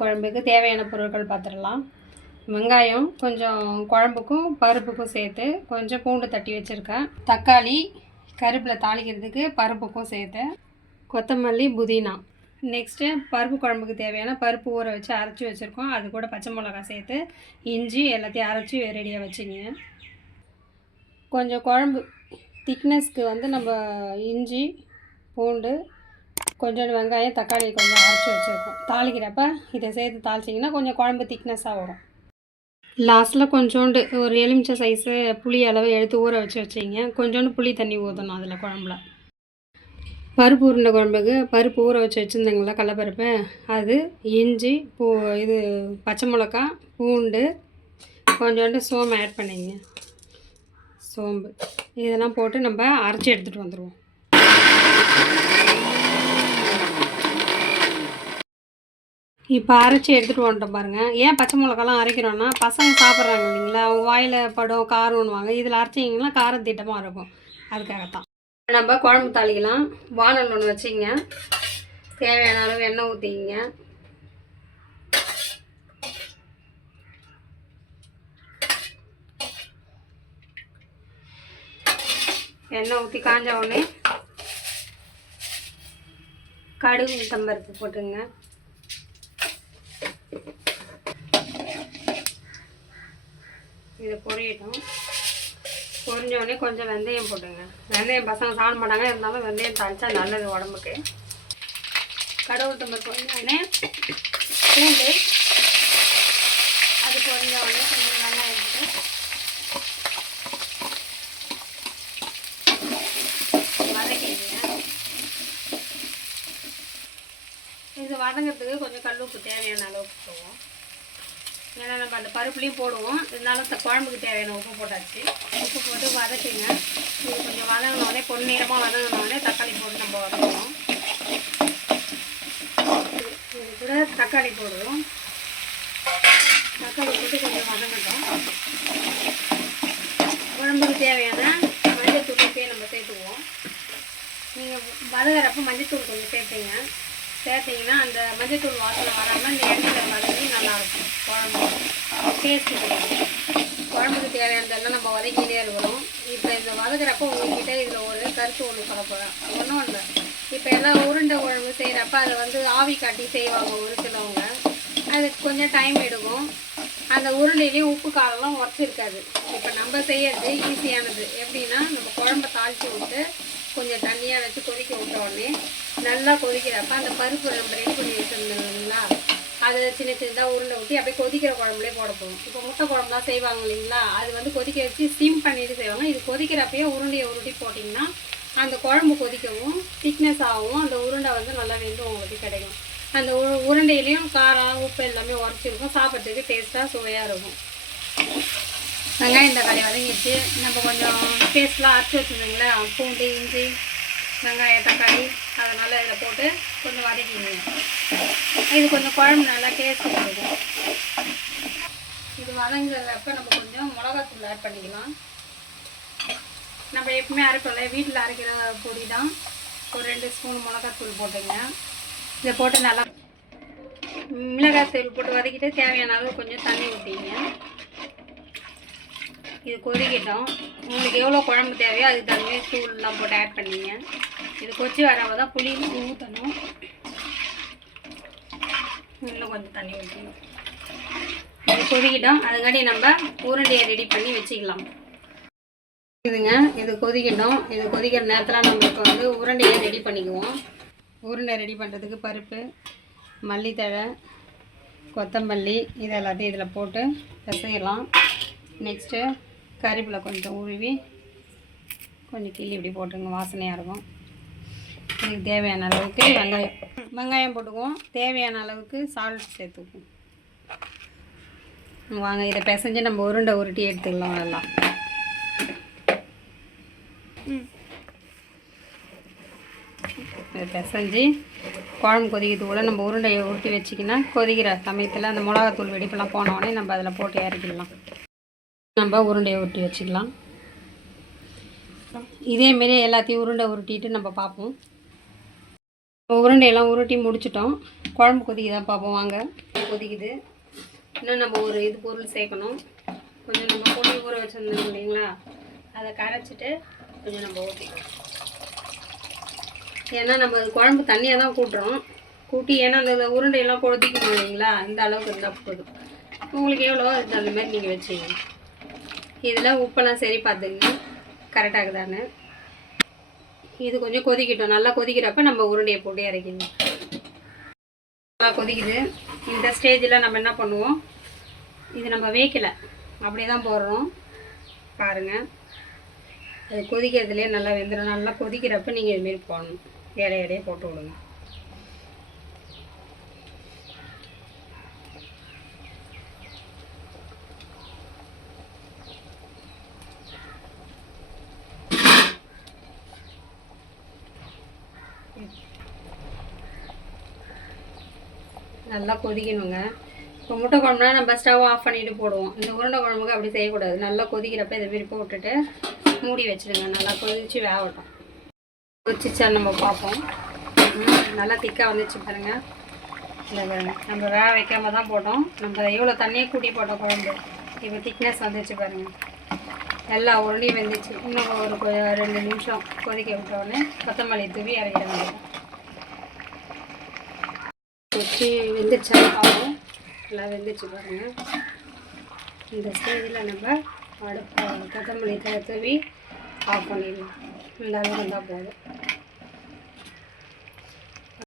குழம்புக்கு தேவையான பொருட்கள் பார்த்துடலாம் வெங்காயம் கொஞ்சம் குழம்புக்கும் பருப்புக்கும் சேர்த்து கொஞ்சம் பூண்டு தட்டி வச்சுருக்கேன். தக்காளி கருப்பில் தாளிக்கிறதுக்கு பருப்புக்கும் சேர்த்து. கொத்தமல்லி புதினா. நெக்ஸ்ட்டு பருப்பு குழம்புக்கு தேவையான பருப்பு ஊற வச்சு அரைச்சி வச்சுருக்கோம். அது கூட பச்சை மிளகா சேர்த்து இஞ்சி எல்லாத்தையும் அரைச்சி ரெடியாக வச்சுங்க. கொஞ்சம் குழம்பு திக்னஸ்க்கு வந்து நம்ம இஞ்சி பூண்டு கொஞ்சோண்டு வெங்காயம் தக்காளி கொஞ்சம் அரைச்சி வச்சுருக்கோம். தாளிக்கிறப்ப இதை சேர்த்து தாளிச்சிங்கன்னா கொஞ்சம் குழம்பு திக்னஸாக வரும். லாஸ்ட்டில் கொஞ்சோண்டு ஒரு எலுமிச்சை சைஸு புளி அளவு எடுத்து ஊற வச்சு வச்சிங்க. கொஞ்சோண்டு புளி தண்ணி ஊற்றணும் அதில் குழம்புல. பருப்பு உருண்டை குழம்புக்கு பருப்பு ஊற வச்சு வச்சுருந்தீங்களா கடலப்பருப்பு? அது இஞ்சி பூ இது பச்சை மிளகா பூண்டு கொஞ்சோண்டு சோம்பு ஆட் பண்ணிங்க. சோம்பு. இதெல்லாம் போட்டு நம்ம அரைச்சி எடுத்துகிட்டு வந்துடுவோம் இப்போ அரைச்சி எடுத்துகிட்டு வந்துட்டோம் பாருங்கள் ஏன் பச்சை மிளகாலாம் அரைக்கிறோன்னா பசங்க சாப்பிட்றாங்க இல்லைங்களா? அவங்க வாயில் படம் காரம்னுவாங்க. இதில் அரைச்சிங்கன்னா காரம் திட்டமாக இருக்கும். அதுக்காகத்தான். நம்ம குழம்பு தாளிக்கலாம். வானல் ஒன்று வச்சுங்க தேவையான அளவு எண்ணெய் ஊற்றிக்கிங்க எண்ணெய் ஊற்றி காஞ்ச உடனே கடுகு தம்பருப்பு போட்டுங்க இது பொரியட்டும். பொரிஞ்சோடனே கொஞ்சம் வெந்தயம் போட்டுங்க. வெந்தயம் பசங்க சாப்பிட மாட்டாங்க. இருந்தாலும் வெந்தயம் தாளித்தா நல்லது உடம்புக்கு. கடுகு உளுத்தம்பருப்பு பொரிஞ்ச பூண்டு. அது பொரிஞ்ச உடனே கொஞ்சம் வெங்காயம் போட்டு வதக்கிங்க இது வதங்கிறதுக்கு கொஞ்சம் கல் உப்பு தேவையான அளவுக்கு போவோம் ஏன்னா நம்ம அந்த பருப்புலையும் போடுவோம். இருந்தாலும் இந்த குழம்புக்கு தேவையான உப்பு போட்டாச்சு. உப்பு போட்டு வதக்குங்க. இது கொஞ்சம் வதங்கினோடனே பொன்னிறமாக வதங்கினோடனே தக்காளி போட்டு நம்ம வதக்குவோம் இது கூட தக்காளி போடுவோம் தக்காளி போட்டு கொஞ்சம் வதங்கட்டும். குழம்புக்கு தேவையான மஞ்சள் தூக்கத்தையே நம்ம சேர்த்துக்குவோம். நீங்கள் வதங்குறப்ப மஞ்சத்தூள் கொஞ்சம் சேர்த்தீங்க. சேர்த்தீங்கன்னா அந்த மஞ்சத்தூள் வாசனை வராமல் இந்த எண்ணெயில் வதங்கி நல்லாயிருக்கும். குழம்பு. டேஸ்ட்டு கிடைக்கும் குழம்புக்கு தேவையானதெல்லாம் நம்ம வதக்கிட்டே இருக்கணும். இப்போ இந்த வதக்கிறப்ப உங்ககிட்ட இதில் ஒரு கருத்து ஒன்று சொல்ல போகிறேன் ஒன்றும் இல்லை. இப்போ எல்லாம் உருண்டை குழம்பு செய்கிறப்ப அதை வந்து ஆவி காட்டி செய்வாங்க ஒரு சிலவங்க. அதுக்கு கொஞ்சம் டைம் எடுக்கும். அந்த உருளையிலையும் உப்பு காரம்லாம் உரைச்சிருக்காது இப்போ நம்ம செய்யறது ஈஸியானது எப்படின்னா நம்ம குழம்ப தாளித்து விட்டு கொஞ்சம் தண்ணியாக வச்சு கொதிக்க விட்ட உடனே நல்லா கொதிக்கிறப்ப அந்த பருப்பு நம்ம ரெடி பண்ணி வச்சுருந்தோம்னா இல்லைங்களா அதை சின்ன சின்னதாக உருண்டை ஊற்றி அப்படியே கொதிக்கிற குழம்புலே போட போகும் இப்போ முட்டை குழம்புலாம் செய்வாங்க இல்லைங்களா? அது வந்து கொதிக்க வச்சு ஸ்டீம் பண்ணிட்டு செய்வாங்க. இது கொதிக்கிறப்பயே உருண்டையை உருட்டி போட்டிங்கன்னா அந்த குழம்பு கொதிக்கவும் திக்னஸ் ஆகும் அந்த உருண்டை வந்து நல்லா வெந்து உங்களுக்கு கிடைக்கும். அந்த உ உருண்டையிலையும் காரம் உப்பு எல்லாமே உரைச்சிருக்கும் சாப்பிட்றதுக்கு டேஸ்ட்டாக சுவையாக இருக்கும். வெங்காயம் தக்காளி வதங்கிடுச்சு. நம்ம கொஞ்சம் பேஸ்ட்லாம் அரைச்சி வச்சுருந்தீங்களா பூண்டு இஞ்சி வெங்காயம் தக்காளி அதனால் இதில் போட்டு கொஞ்சம் வதக்கிடுங்க. இது கொஞ்சம் குழம்பு நல்லா டேஸ்ட் கொடுக்கும் இது வதங்குறப்ப நம்ம கொஞ்சம் மிளகாத்தூள் ஆட் பண்ணிக்கலாம். நம்ம எப்பவுமே அரைப்போம்ல வீட்டில் அரைக்கிற பொடி தான். ஒரு ரெண்டு ஸ்பூன் மிளகாத்தூள் போட்டுங்க. இதை போட்டு நல்லா மிளகாத்தூள் போட்டு வதக்கிட்டு தேவையான அளவு கொஞ்சம் தண்ணி ஊற்றிங்க இது கொதிக்கட்டும். உங்களுக்கு எவ்வளோ குழம்பு தேவையோ அதுக்கு தகுந்த தூள்லாம் போட்டு ஆட் பண்ணிங்க. இது கொச்சி வராமல் தான் புளி ஊற்றணும் இன்னும் கொஞ்சம் தண்ணி ஊற்றணும் இது கொதிக்கிட்டோம். அதுக்காண்டி நம்ம உருண்டையை ரெடி பண்ணி வச்சுக்கலாம். இதுங்க இது கொதிக்கட்டும். இது கொதிக்கிற நேரத்தில் நம்மளுக்கு வந்து உருண்டையை ரெடி பண்ணிக்குவோம். உருண்டை ரெடி பண்ணுறதுக்கு பருப்பு மல்லித்தழை கொத்தமல்லி இது எல்லாத்தையும் இதில் போட்டு பிசையலாம். நெக்ஸ்ட்டு கறிவேப்பிலை கொஞ்சம் உருவி கொஞ்சம் கிள்ளி இப்படி போட்டுங்க. வாசனையாக இருக்கும். இதுக்கு தேவையான அளவுக்கு வெங்காயம் வெங்காயம் போட்டுக்குவோம். தேவையான அளவுக்கு சால்ட் சேர்த்துக்குவோம். வாங்க இதை பிசைஞ்சு நம்ம உருண்டை உருட்டி எடுத்துக்கலாம் எல்லாம் இதை பிசைஞ்சு குழம்பு கொதிக்கிறதுக்குள்ள நம்ம உருண்டையை உருட்டி வச்சிக்கினா கொதிக்கிற சமயத்தில் அந்த மிளகாத்தூள் வெடிப்பெல்லாம் போனோடனே நம்ம அதில் போட்டு இறக்கிடலாம். நம்ம உருண்டையை உருட்டி வச்சுக்கலாம். இதேமாரி எல்லாத்தையும் உருண்டை உருட்டிட்டு நம்ம பார்ப்போம். இப்போ உருண்டையெல்லாம் உருட்டி முடிச்சிட்டோம். குழம்பு கொதிக்குதா பார்ப்போம் வாங்க. கொதிக்குது. இன்னும் நம்ம ஒரு இது பொருள் சேர்க்கணும். கொஞ்சம் நம்ம பொடி ஊற வச்சுருந்தோம் இல்லைங்களா? அதை கரைச்சிட்டு கொஞ்சம் நம்ம ஊற்றிக்கணும் ஏன்னா நம்ம குழம்பு தண்ணியாக தான் கூட்டுறோம். கூட்டி ஏன்னா அந்த உருண்டையெல்லாம் கொழுத்திக்கணும் இல்லைங்களா? இந்த அளவுக்கு இருந்தால் போதும். உங்களுக்கு எவ்வளோ அதுக்கு அந்த மாதிரி நீங்கள் வச்சுக்கோங்க. இதில் உப்பெல்லாம் சரி பார்த்துங்க தானே இது கொஞ்சம் கொதிக்கட்டும். நல்லா கொதிக்கிறப்ப நம்ம உருண்டையை போட்டு இறக்கிடணும். நல்லா கொதிக்குது. இந்த ஸ்டேஜில் நம்ம என்ன பண்ணுவோம்? இது நம்ம வேக்கலை. அப்படியே தான் போடுறோம். பாருங்கள் அது கொதிக்கிறதுலேயே நல்லா வெந்துடும் நல்லா கொதிக்கிறப்ப நீங்கள் இதுமாரி போடணும். இடைய இடைய போட்டு விடுங்க. நல்லா கொதிக்கணுங்க. இப்போ முட்டை குழம்புனா நம்ம ஸ்டவ் ஆஃப் பண்ணிவிட்டு போடுவோம். இந்த உருண்டை குழம்புக்கு அப்படி செய்யக்கூடாது. நல்லா கொதிக்கிறப்ப இதை மாரி போட்டுட்டு மூடி வச்சிடுங்க நல்லா கொதிச்சு வேகட்டும். கொதிச்சா நம்ம பார்ப்போம். ம், நல்லா திக்காக வந்துச்சு பாருங்க. இல்லை பாருங்க. நம்ம வேக வைக்காம தான் போட்டோம். நம்ம எவ்வளோ தண்ணியே கூட்டி போட்டோம் குழம்பு. இப்போ திக்னஸ் வந்துச்சு பாருங்கள் எல்லா உருண்டையும் வெந்துச்சு. இன்னும் ஒரு கொ- ரெண்டு நிமிஷம் கொதிக்க விட்டோடனே கொத்தமல்லி தூவி இறக்கிட வேண்டியது வச்சு வெந்துருச்சா. பார்ப்போம் நல்லா வெந்துருச்சு பாருங்கள் இந்த ஸ்டேஜில் நம்ம அடுப்பு கொத்தமல்லி தழை தூவி ஆஃப் பண்ணிடலாம். இந்த அளவு இருந்தால் போதும்.